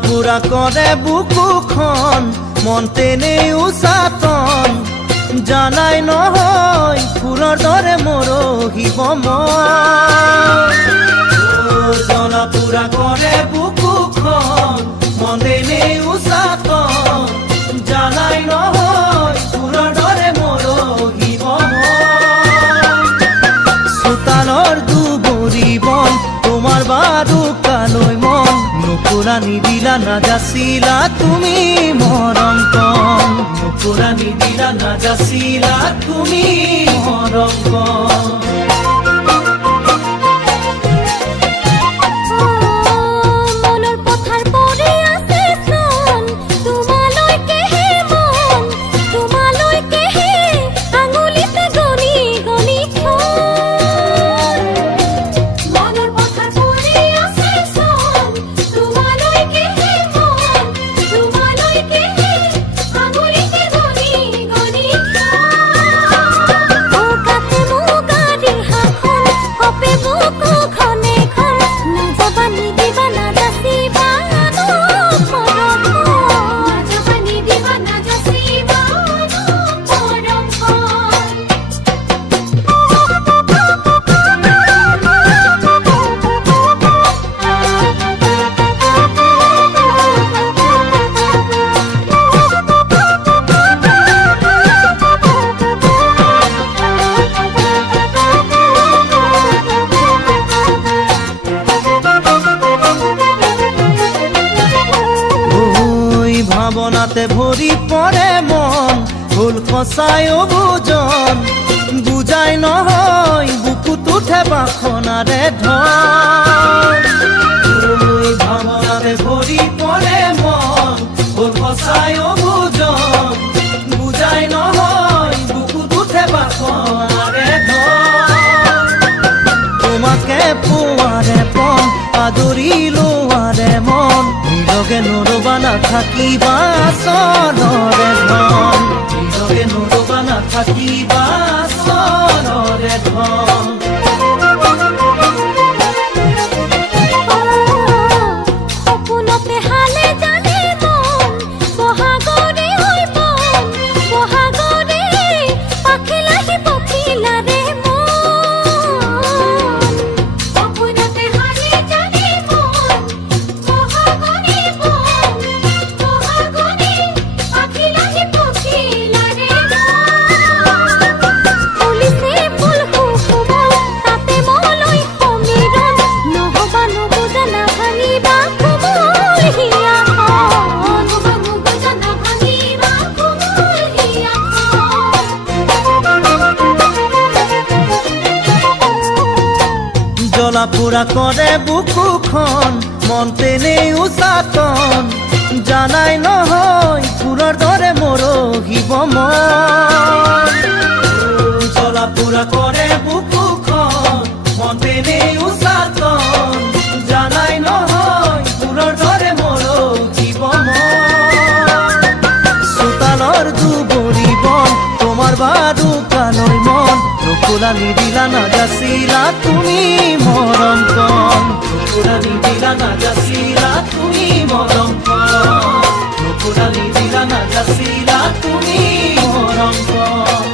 পুৰা কৰে বুকুখন মন তেনেই উচাতন জানাই নহয় ফুলৰ দৰে মৰহিব মন জ্বলা পুৰা কৰে বুকুখন মন তেনেই উচাতন জানাই নহয় ফুলৰ দৰে মৰহিব মন চোতালৰ দুবৰি বন তোমাৰ বাৰুকালৈ মন নুপুৰা নিদিলা নাযাচিলা তুমি মৰম কণ নুপুৰা নিদিলা নাযাচিলা তুমি মৰম কণ ভাৱনাতে ভৰি পৰে মন ভুল সঁচাই বুজন বুজাই নহয় বুকুত উঠে বাসনাৰে ধন ভাৱনাতে ভৰি পৰে মন ভুল সঁচাই বুজন বুজাই নহয় বুকুত উঠে বাসনাৰে ধন তোমাকে পোৱাৰে পন আদৰি লোৱাৰে মন নিলগে নৰবা নাথাকিবা চনৰে ধন নিলগে নৰবা নাথাকিবা চনৰে ধন সপোনতে হালে জানে মন বহাগৰে হৈ মন বহাগৰে পাখিলাহি পখিলাৰে জ্বলা পুৰা কৰে বুকুখন মন তেনেই উচাতন জানাই নহয় ফুলৰ দৰে মৰহিব মন জ্বলা পুৰা কৰে বুকুখন মন তেনেই উচাতন জানাই নহয় ফুলৰ দৰে মৰহিব মন চোতালৰ দুবৰি বন তোমাৰ বাৰুকালৈ মন নুপুৰা নিদিলা নাযাচিলা তুমি মৰম কণ নুপুৰা নিদিলা নাযাচিলা তুমি মৰম কণ নুপুৰা নিদিলা নাযাচিলা তুমি মৰম কণ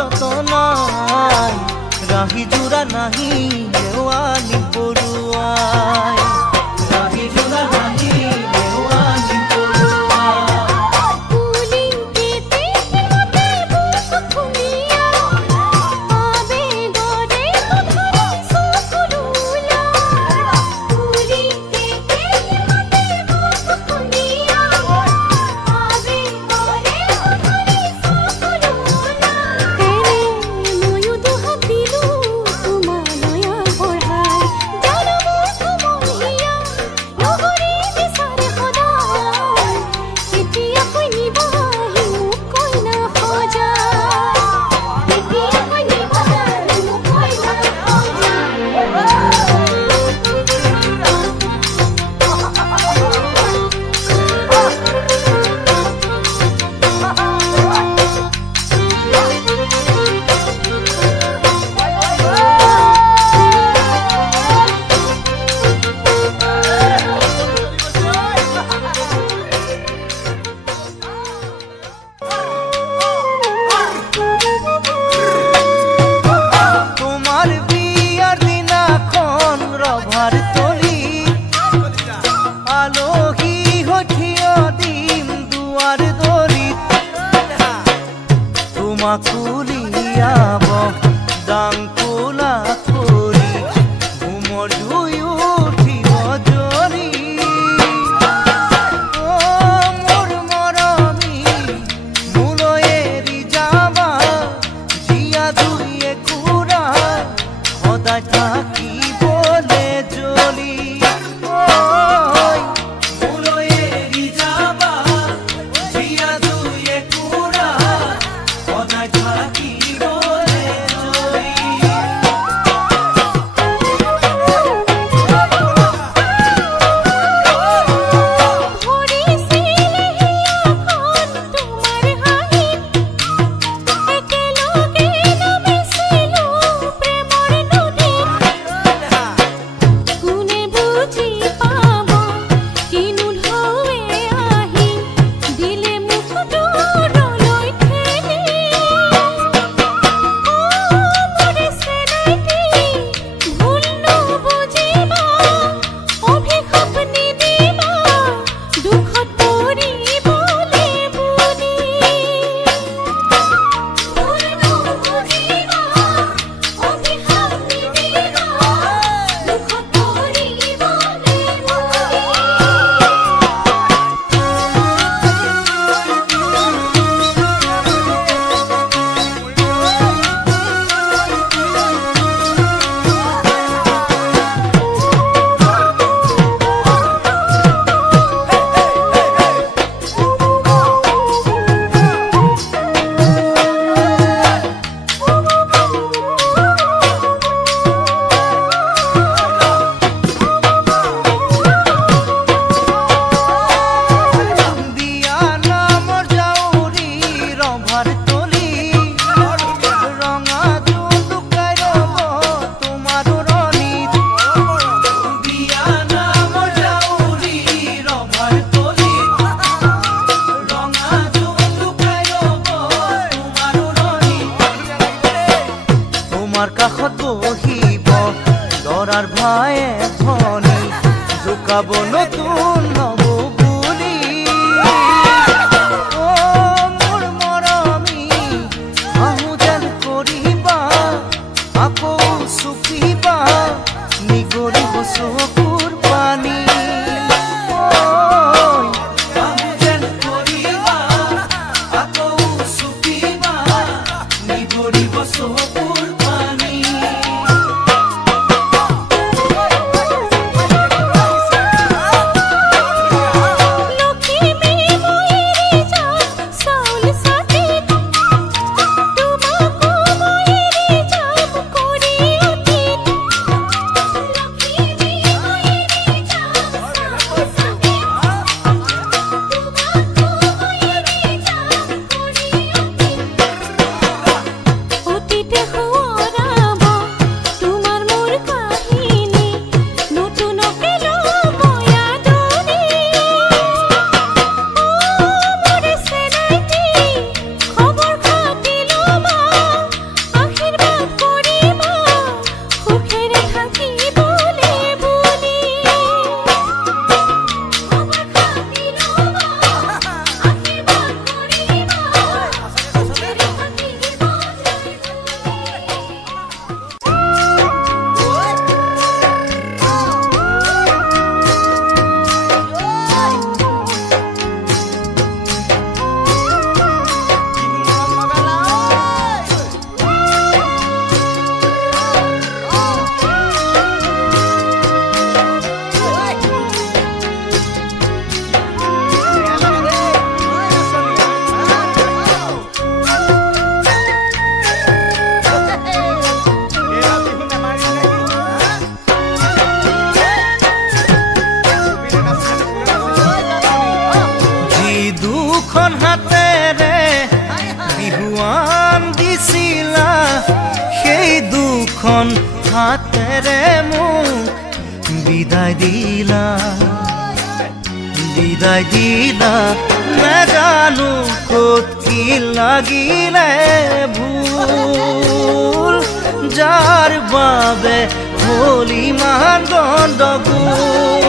যতনাই ৰাহি জোড়া নাহি দেওয়ানি পড়ুয়াই ৰাহি জোড়া নাহি দেওয়ানি মাকুলিয়াব ডাংকুলা থৰি ঘুমৰ ধুই উঠিব জৰি মোৰ মৰমী মোলৈ এৰি যাবা জীয়া জুইয়ে কুৰা সদায় থাকিবলে জ্বলি মোলৈ এৰি যাবা জীয়া জুইয়ে কুৰা কাষত বহিব লৰাৰ ভায়ে ধনী জোকাব নতুন নব বুলি মোৰ মৰমী আহো যেন কৰিবা আকৌ চুপিবা নিগৰিব চকুৰ পানী আহো যেন কৰিবা আকৌ চুপিবা নিগৰিব চকুৰ পানী ভুৱান দিছিলা সেই দুখন হাতেৰে মোক বিদায় দিলা নাজানো ক'ত কি লাগিলে ভুল যাৰ বাবে হ'ল ইমান গণ্ডগোল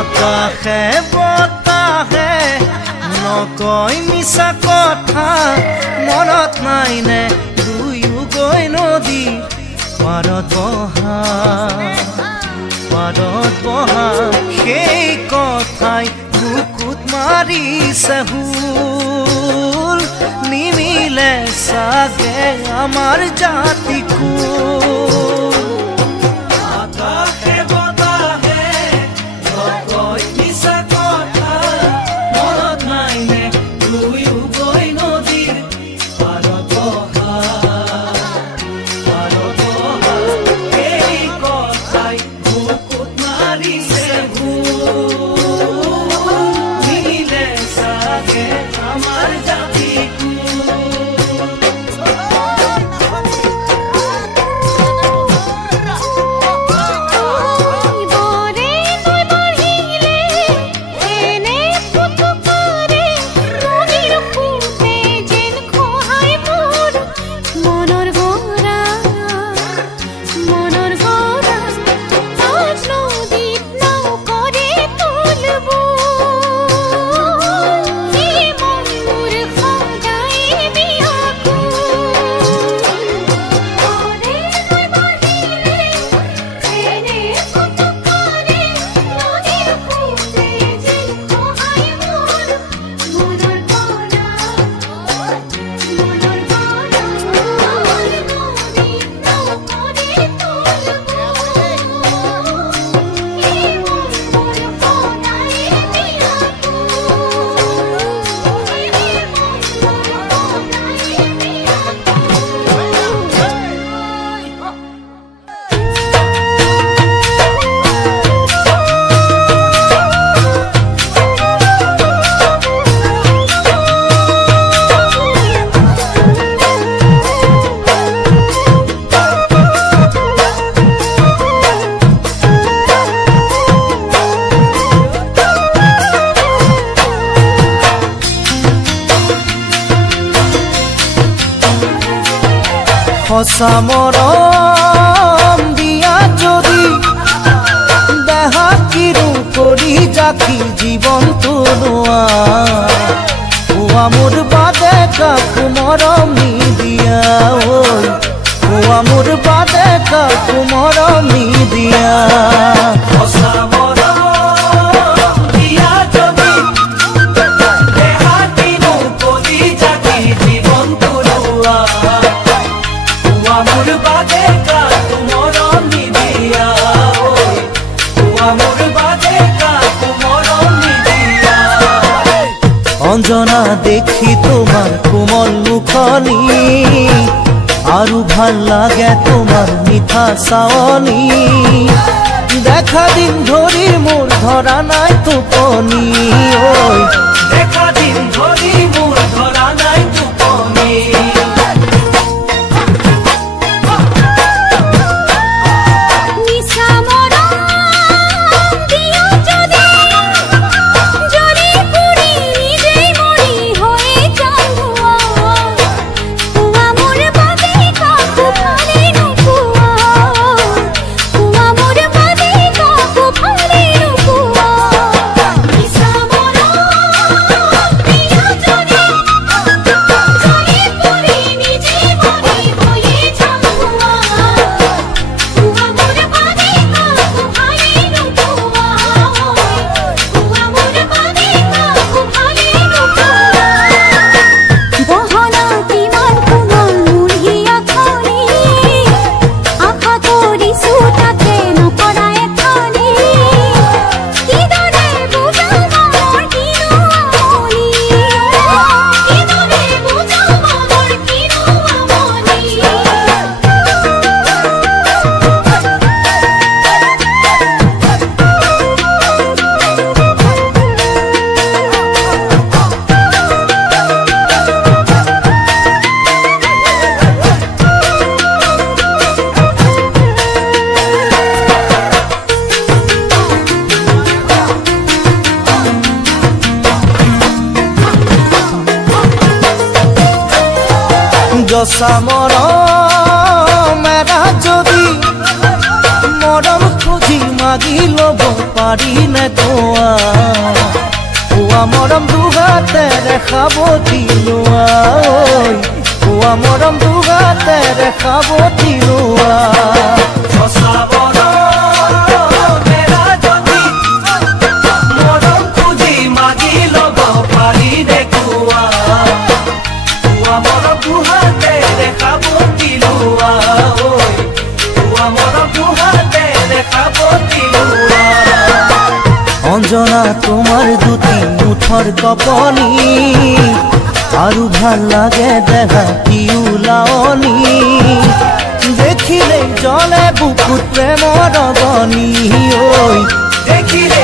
আকাশে বতাহে নকয় মিছা কথা মনত নাইনে দুয়ো গৈ নদী পাৰত বহা সেই কথাই বুকুত মাৰিছে হুল নিমিলে চাগে আমাৰ জাতিকুল সঁচা মৰম দিয়া যদি দেহা কিৰো কৰি যাকি জীৱন অঞ্জনা দেখি তোমাৰ কোমল মুখনি আৰু ভাল লাগে তোমাৰ মিঠা চাৱনি দেখা দিন ধৰি মোৰ ধৰা নাই টোপনি ঐ দেখা দিন ধৰি মোৰ ধৰা নাই টোপনি জচা মৰম এৰা যদি মৰম খুজি মাগি ল'ব পাৰি নে কোৱা কোৱা মৰম দুহাতেৰে খাব দিলোৱা কোৱা মৰম দুহাতেৰে খাব দিলোৱা জচা মৰম এৰা যদি মৰম খুজি মাগি ল'ব পাৰি নে কোৱা কোৱা মৰম দুহাতেৰে খাব দিলোৱা কোৱা মৰম দুহাতেৰে খাব দিলোৱা অঞ্জনা তোমাৰ দুটি মুঠৰ কপনি আৰু ভাল লাগে দেখা পিউ লাৱনি দেখিলে জ্বলে বুকুত প্ৰেমৰ অগ্নি ঐ দেখিলে